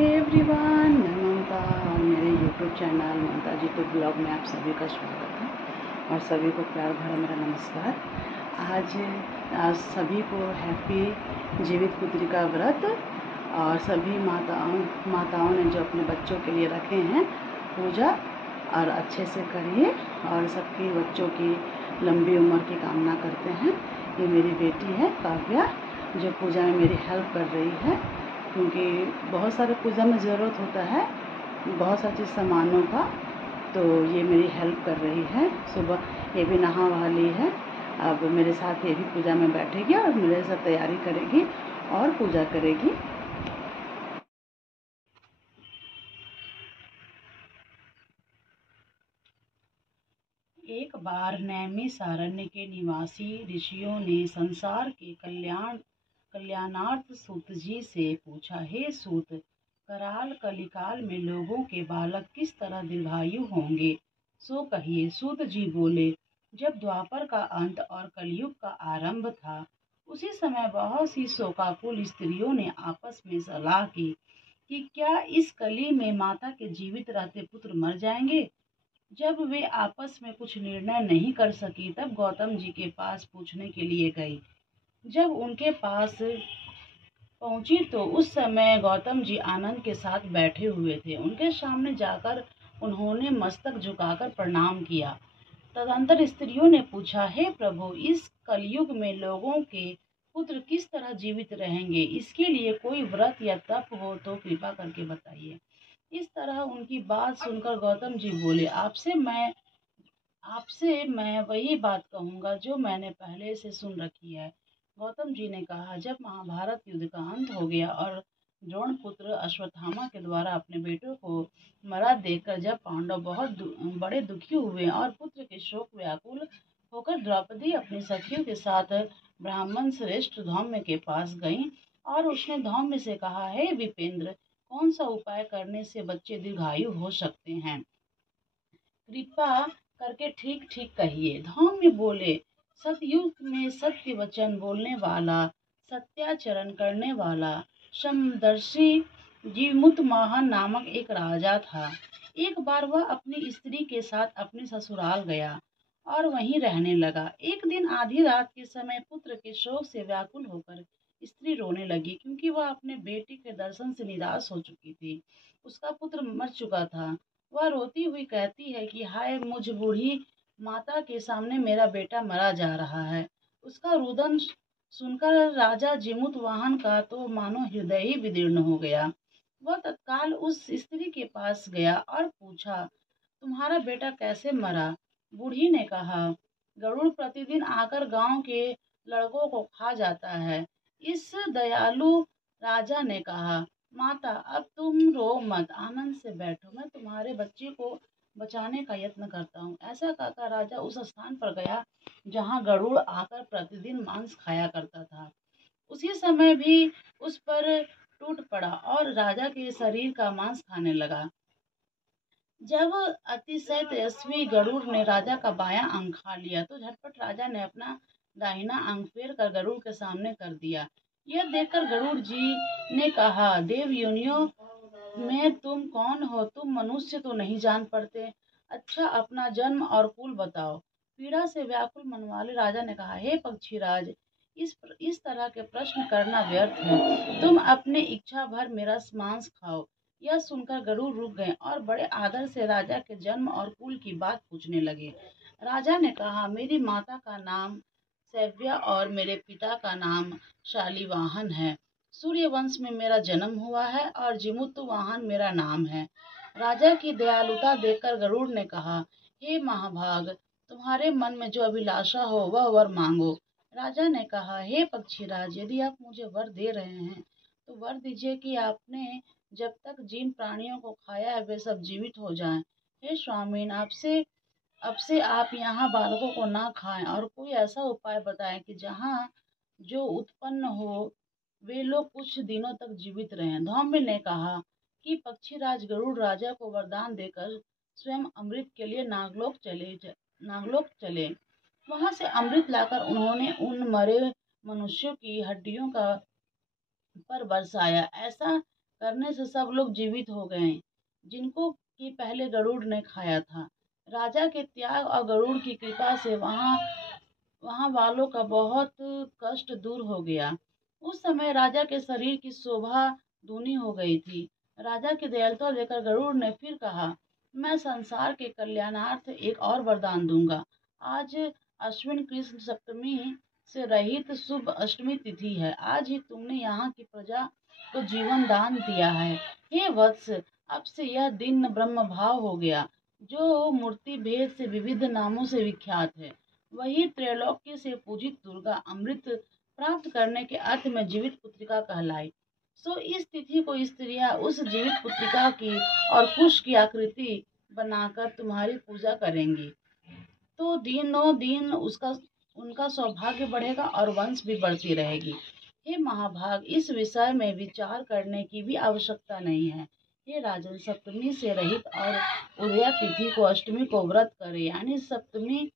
Hey everyone, मैं ममता और मेरे यूट्यूब चैनल ममता जी तो ब्लॉग में आप सभी का स्वागत है और सभी को प्यार भरा मेरा नमस्कार। आज सभी को हैप्पी जीवित पुत्री का व्रत और सभी माताओं ने जो अपने बच्चों के लिए रखे हैं पूजा और अच्छे से करिए और सबकी बच्चों की लंबी उम्र की कामना करते हैं। ये मेरी बेटी है काव्या जो पूजा में मेरी हेल्प कर रही है, क्योंकि बहुत सारे पूजा में ज़रूरत होता है बहुत सारी सामानों का, तो ये मेरी हेल्प कर रही है। सुबह ये भी नहा वहा ली है, अब मेरे साथ ये भी पूजा में बैठेगी और मेरे साथ तैयारी करेगी और पूजा करेगी। एक बार नैमिषारण्य के निवासी ऋषियों ने संसार के कल्याणार्थ सूत जी से पूछा, हे सूत, कराल कलिकाल में लोगों के बालक किस तरह दीर्घायु होंगे, सो कहिए। सूत जी बोले, जब द्वापर का अंत और कलयुग का आरंभ था, उसी समय बहुत सी शोकाकुल स्त्रियों ने आपस में सलाह की कि क्या इस कली में माता के जीवित रहते पुत्र मर जाएंगे। जब वे आपस में कुछ निर्णय नहीं कर सकी, तब गौतम जी के पास पूछने के लिए गई। जब उनके पास पहुंची तो उस समय गौतम जी आनंद के साथ बैठे हुए थे। उनके सामने जाकर उन्होंने मस्तक झुकाकर प्रणाम किया। तदंतर स्त्रियों ने पूछा, हे प्रभु, इस कलयुग में लोगों के पुत्र किस तरह जीवित रहेंगे, इसके लिए कोई व्रत या तप हो तो कृपा करके बताइए। इस तरह उनकी बात सुनकर गौतम जी बोले, आपसे मैं वही बात कहूँगा जो मैंने पहले से सुन रखी है। गौतम जी ने कहा, जब महाभारत युद्ध का अंत हो गया और द्रोण पुत्र अश्वत्थामा के द्वारा अपने बेटों को मरा देखकर जब पांडव बहुत बड़े दुखी हुए और पुत्र के शोक व्याकुल होकर द्रौपदी अपनी सखियों के साथ ब्राह्मण श्रेष्ठ धौम्य के पास गईं और उसने धौम्य से कहा, हे विपेंद्र, कौन सा उपाय करने से बच्चे दीर्घायु हो सकते हैं, कृपा करके ठीक ठीक कहिए। धौम्य बोले, सतयुग में सत्य वचन बोलने वाला, सत्याचरण करने वाला समदर्शी जीमुत मोहन नामक एक राजा था। एक बार वह अपनी स्त्री के साथ अपने ससुराल गया और वहीं रहने लगा। एक दिन आधी रात के समय पुत्र के शोक से व्याकुल होकर स्त्री रोने लगी, क्योंकि वह अपने बेटे के दर्शन से निराश हो चुकी थी। उसका पुत्र मर चुका था। वह रोती हुई कहती है कि हाय, मुझ बूढ़ी माता के सामने मेरा बेटा मरा जा रहा है। उसका रुदन सुनकर राजा जिमुत वाहन का तो मानो हृदय ही विदीर्ण हो गया। वह तत्काल उस स्त्री के पास गया और पूछा, तुम्हारा बेटा कैसे मरा। बूढ़ी ने कहा, गरुड़ प्रतिदिन आकर गांव के लड़कों को खा जाता है। इस दयालु राजा ने कहा, माता, अब तुम रो मत, आनंद से बैठो, मैं तुम्हारे बच्चे को बचाने का यत्न करता हूँ। ऐसा कहकर राजा उस स्थान पर गया जहाँ गरुड़ आकर प्रतिदिन मांस खाया करता था। उसी समय भी उस पर टूट पड़ा और राजा के शरीर का मांस खाने लगा। जब अतिशय तेजस्वी गरुड़ ने राजा का बायां अंग खा लिया, तो झटपट राजा ने अपना दाहिना अंग फेर कर गरुड़ के सामने कर दिया। यह देखकर गरुड़ जी ने कहा, देव योनियों में तुम कौन हो? तुम मनुष्य तो नहीं जान पड़ते। अच्छा, अपना जन्म और कुल बताओ। पीड़ा से व्याकुल मन वाले राजा ने कहा, हे पक्षीराज, इस तरह के प्रश्न करना व्यर्थ है। तुम अपने इच्छा भर मेरा मांस खाओ। यह सुनकर गरुड़ रुक गए और बड़े आदर से राजा के जन्म और कुल की बात पूछने लगे। राजा ने कहा, मेरी माता का नाम सैव्या और मेरे पिता का नाम शालिवाहन है। सूर्य वंश में मेरा जन्म हुआ है और जिमुतवाहन मेरा नाम है। राजा की दयालुता देखकर गरुड़ ने कहा, हे महाभाग, तुम्हारे मन में जो अभिलाषा हो वह वर मांगो। राजा ने कहा, हे पक्षीराज, यदि आप मुझे वर दे रहे हैं तो वर दीजिए कि आपने जब तक जिन प्राणियों को खाया है वे सब जीवित हो जाएं। हे स्वामीन, अब से आप यहाँ बालकों को ना खाएं और कोई ऐसा उपाय बताएं कि जहाँ जो उत्पन्न हो वे लोग कुछ दिनों तक जीवित रहें। धौम्य ने कहा कि पक्षीराज गरुड़ राजा को वरदान देकर स्वयं अमृत के लिए नागलोक चले। वहां से अमृत लाकर उन्होंने उन मरे मनुष्यों की हड्डियों का पर बरसाया। ऐसा करने से सब लोग जीवित हो गए, जिनको कि पहले गरुड़ ने खाया था। राजा के त्याग और गरुड़ की कृपा से वहाँ वालों का बहुत कष्ट दूर हो गया। उस समय राजा के शरीर की शोभा दूनी हो गई थी। राजा की दयालुता देखकर गरुड़ ने फिर कहा, मैं संसार के कल्याणार्थ एक और वरदान दूंगा। आज अश्विन कृष्ण सप्तमी से रहित शुभ अष्टमी तिथि है। आज ही तुमने यहाँ की प्रजा को जीवन दान दिया है। हे वत्स, अब से यह दिन ब्रह्म भाव हो गया, जो मूर्ति भेद से विविध नामों से विख्यात है। वही त्रैलोक्य से पूजित दुर्गा अमृत प्राप्त करने के अर्थ में जीवित पुत्रिका कहलाई। सो इस तिथि को स्त्रियां उस जीवित पुत्रिका की और कुश की आकृति बनाकर तुम्हारी पूजा करेंगी, तो दिनों दिन उनका सौभाग्य बढ़ेगा और वंश भी बढ़ती रहेगी। हे महाभाग, इस विषय में विचार करने की भी आवश्यकता नहीं है। हे राजन, सप्तमी से रहित और उदया तिथि को अष्टमी को व्रत करे, यानी सप्तमी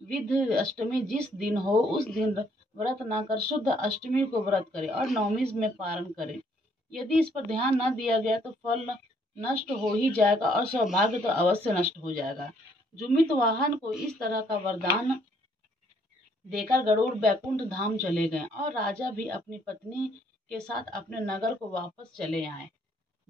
विध अष्टमी जिस दिन हो उस दिन व्रत न कर शुद्ध अष्टमी को व्रत करे और नवमी में पारण करे। यदि इस पर ध्यान न दिया गया तो फल नष्ट हो ही जाएगा और सौभाग्य तो अवश्य नष्ट हो जाएगा। जुमित वाहन को इस तरह का वरदान देकर गरुड़ बैकुंठ धाम चले गए और राजा भी अपनी पत्नी के साथ अपने नगर को वापस चले आए।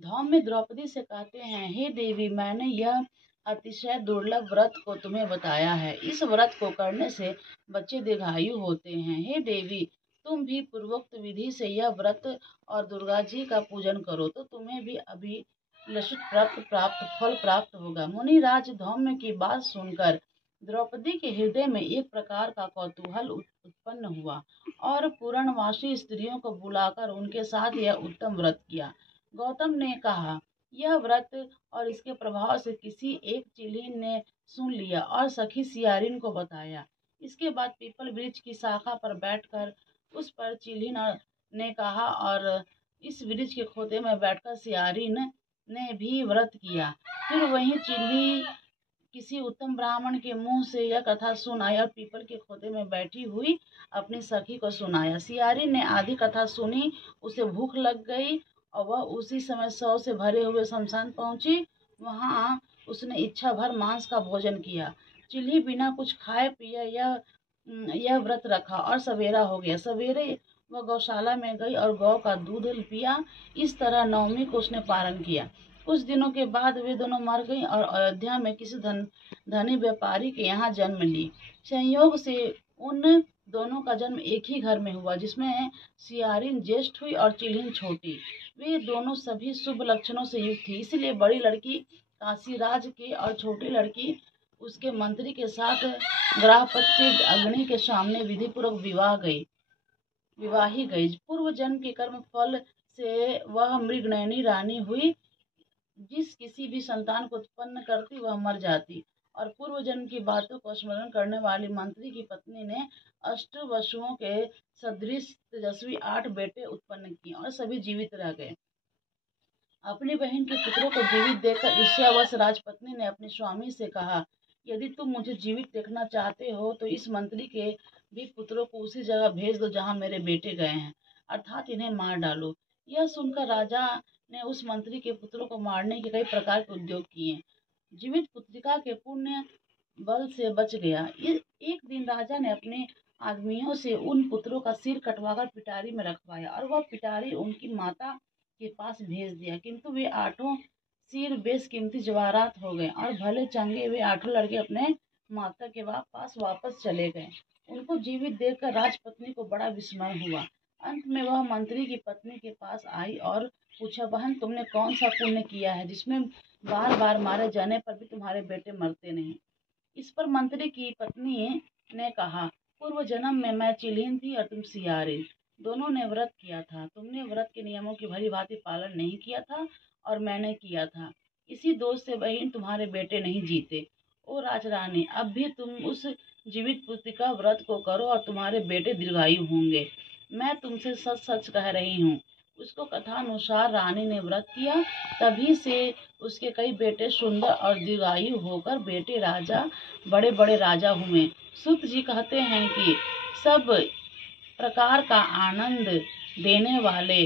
धौम में द्रौपदी से कहते हैं, हे देवी, मैंने यह अतिशय दुर्लभ व्रत को तुम्हें बताया है। इस व्रत को करने से बच्चे दीर्घायु होते हैं। हे देवी, तुम भी पूर्वोक्त विधि से यह व्रत और दुर्गा जी का पूजन करो, तो तुम्हें भी अभिलषित फल प्राप्त होगा। मुनिराज धौम्य की बात सुनकर द्रौपदी के हृदय में एक प्रकार का कौतूहल उत्पन्न हुआ और पूर्णवासी स्त्रियों को बुलाकर उनके साथ यह उत्तम व्रत किया। गौतम ने कहा, यह व्रत और इसके प्रभाव से किसी एक चिल्हिन ने सुन लिया और सखी सियारिन को बताया। इसके बाद पीपल वृक्ष की शाखा पर बैठकर उस पर चिल्हिन ने कहा और इस वृक्ष के खोते में बैठकर सियारिन ने भी व्रत किया। फिर वही चिल्ही किसी उत्तम ब्राह्मण के मुंह से यह कथा सुनाई और पीपल के खोते में बैठी हुई अपनी सखी को सुनाया। सियारिन ने आधी कथा सुनी, उसे भूख लग गई और वह उसी समय शव से भरे हुए शमशान पहुंची। वहां उसने इच्छा भर मांस का भोजन किया। चिल्ही बिना कुछ खाए पिए यह व्रत रखा और सवेरा हो गया। सवेरे वह गौशाला में गई और गौ का दूध पिया। इस तरह नवमी को उसने पारण किया। कुछ दिनों के बाद वे दोनों मर गईं और अयोध्या में किसी धनी व्यापारी के यहाँ जन्म ली। संयोग से उन दोनों का जन्म एक ही घर में हुआ, जिसमें सियारिन ज्येष्ठ हुई और चिल्हिन छोटी। वे दोनों सभी शुभ लक्षणों से युक्त थी, इसलिए बड़ी लड़की काशीराज के और छोटी लड़की उसके मंत्री के साथ ग्राहपति अग्नि के सामने विधिपूर्वक विवाही गई। पूर्व जन्म के कर्म फल से वह मृगनयनी रानी हुई। जिस किसी भी संतान को उत्पन्न करती वह मर जाती, और पूर्व जन्म की बातों को स्मरण करने वाली मंत्री की पत्नी ने अष्टवसुओं के सदृश तेजस्वी 8 बेटे उत्पन्न किए और सभी जीवित रह गए। अपनी बहन के पुत्रों को जीवित देखकर ईर्ष्यावश राजपत्नी ने अपने स्वामी से कहा, यदि तुम मुझे जीवित देखना चाहते हो तो इस मंत्री के भी पुत्रों को उसी जगह भेज दो जहाँ मेरे बेटे गए हैं, अर्थात इन्हें मार डालो। यह सुनकर राजा ने उस मंत्री के पुत्रों को मारने के कई प्रकार के उद्योग किए। जीवित पुत्रिका के पुण्य बल से बच गया। एक दिन राजा ने अपने आदमियों से उन पुत्रों का सिर कटवाकर पिटारी में रखवाया और वह पिटारी उनकी माता के पास भेज दिया, किंतु वे 8 सिर बेशकीमती जवाहरात हो गए और भले चंगे वे 8 लड़के अपने माता के पास वापस चले गए। उनको जीवित देखकर राजपत्नी को बड़ा विस्मय हुआ। अंत में वह मंत्री की पत्नी के पास आई और पूछा, बहन, तुमने कौन सा पुण्य किया है जिसमें बार बार मारे जाने पर भी तुम्हारे बेटे मरते नहीं? इस पर मंत्री की पत्नी ने कहा, पूर्व जन्म में मैं चिल्हिन थी और तुम सियारिन। दोनों ने व्रत किया था। तुमने व्रत के नियमों की भली भांति पालन नहीं किया था और मैंने किया था। इसी दोष से बहन तुम्हारे बेटे नहीं जीते। ओ राजरानी, अब भी तुम उस जीवित पुत्री का व्रत को करो और तुम्हारे बेटे दीर्घायु होंगे। मैं तुमसे सच सच कह रही हूँ। उसको कथानुसार रानी ने व्रत किया, तभी से उसके कई बेटे सुंदर और दीर्घायु होकर बेटे राजा, बड़े बड़े राजा हुए। सूत जी कहते हैं कि सब प्रकार का आनंद देने वाले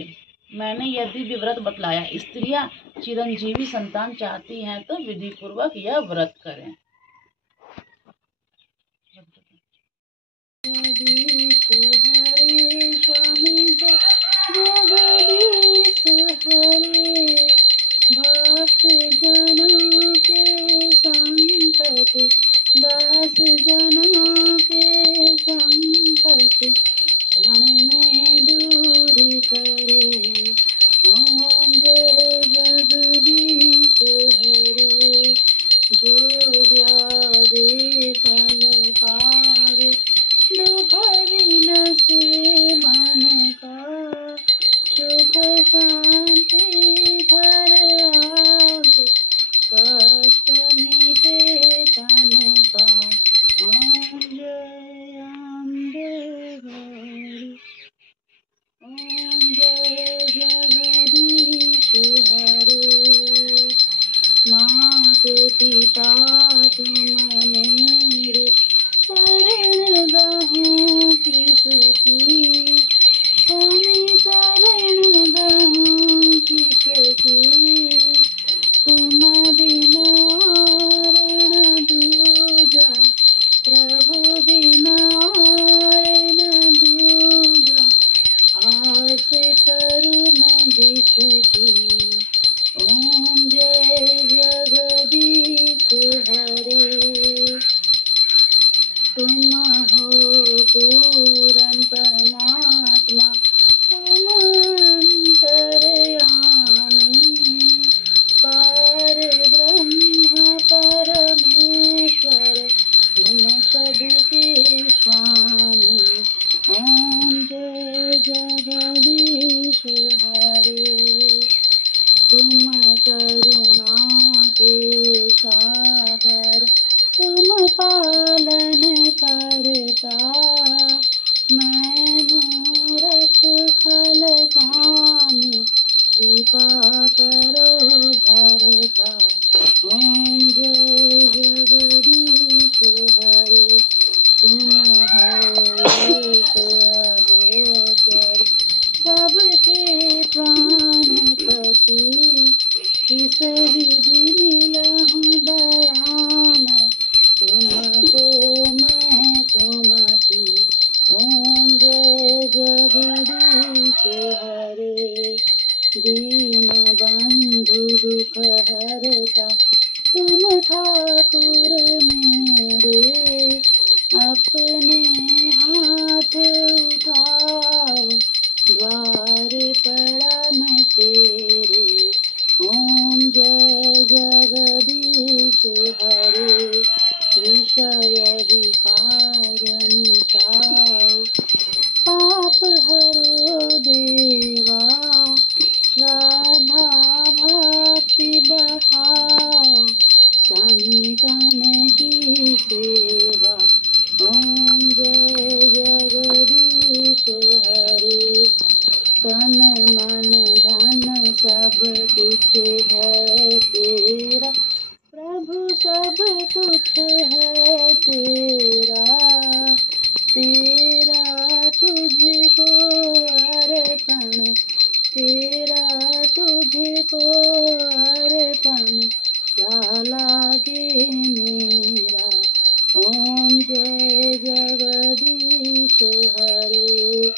मैंने यदि व्रत बतलाया। स्त्रियां चिरंजीवी संतान चाहती हैं तो विधि पूर्वक यह व्रत करें। जगदीश हरे स्वामी जगदीश हरे, भक्त जनों के संकट, दास जनों के संकट क्षण में दूर करे। ओम जय जगदीश हरे, जो जागे फल पावे, दुख विनसे मन का, सुख शांति घर आवे, कष्ट मिटे तन का। ओम जय अम्बे गौरी, ओम जय जगदीश हरे। मात पिता तुम मेरे, शरण गहूँ किसकी, स्वामी शरण गहूँ किसकी, तुम बिना रण दूजा, प्रभु बिना रण दूजा, आस करूँ मैं जिसकी। ओम जय जगदीश हरे, तुम हो पूरन परमात्मा, तुम अंतर्यामी, पार ब्रह्म परमेश्वर, तुम सबके स्वामी। ओम जय जगदीश हरे, तुम करुणा के सागर, तुम पालन करता, मैं मूरख खल स्वामी, कृपा करो भरता। ओम जय जगदीश हरे, तुम हो एक अगोचर, सबके प्राणपति, किस विधि मिलहूँ दयान, तुमको मैं कुमति। ओम जय जगदीश हरे, दीन बंधु दुख हरता, तुम ठाकुर मेरे, अपने हाथ उठाओ, द्वार पड़ा मैं तेरे। ओम जय जगदीश हरे, विषय विकार मिटाओ, पाप हरो देवा, श्रद्धा भक्ति बढ़ाओ, संतन की सेवा। ओम जय जगदीश हरे, तन मन धन सब कुछ है तेरा, प्रभु सब कुछ है तेरा, तेरा तुझको अर्पण, तेरा तुझको अर्पण, क्या लागे मेरा। ओम जय जगदीश हरे,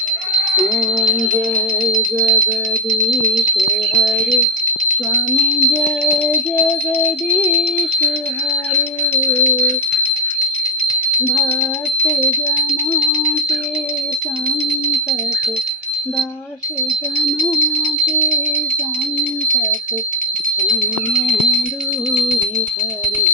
ओम जय जगदीश हरे, स्वामी जय जगदीश हरे। भक्त जनों के संकट, दास जनों के संकट क्षण में दूर करे।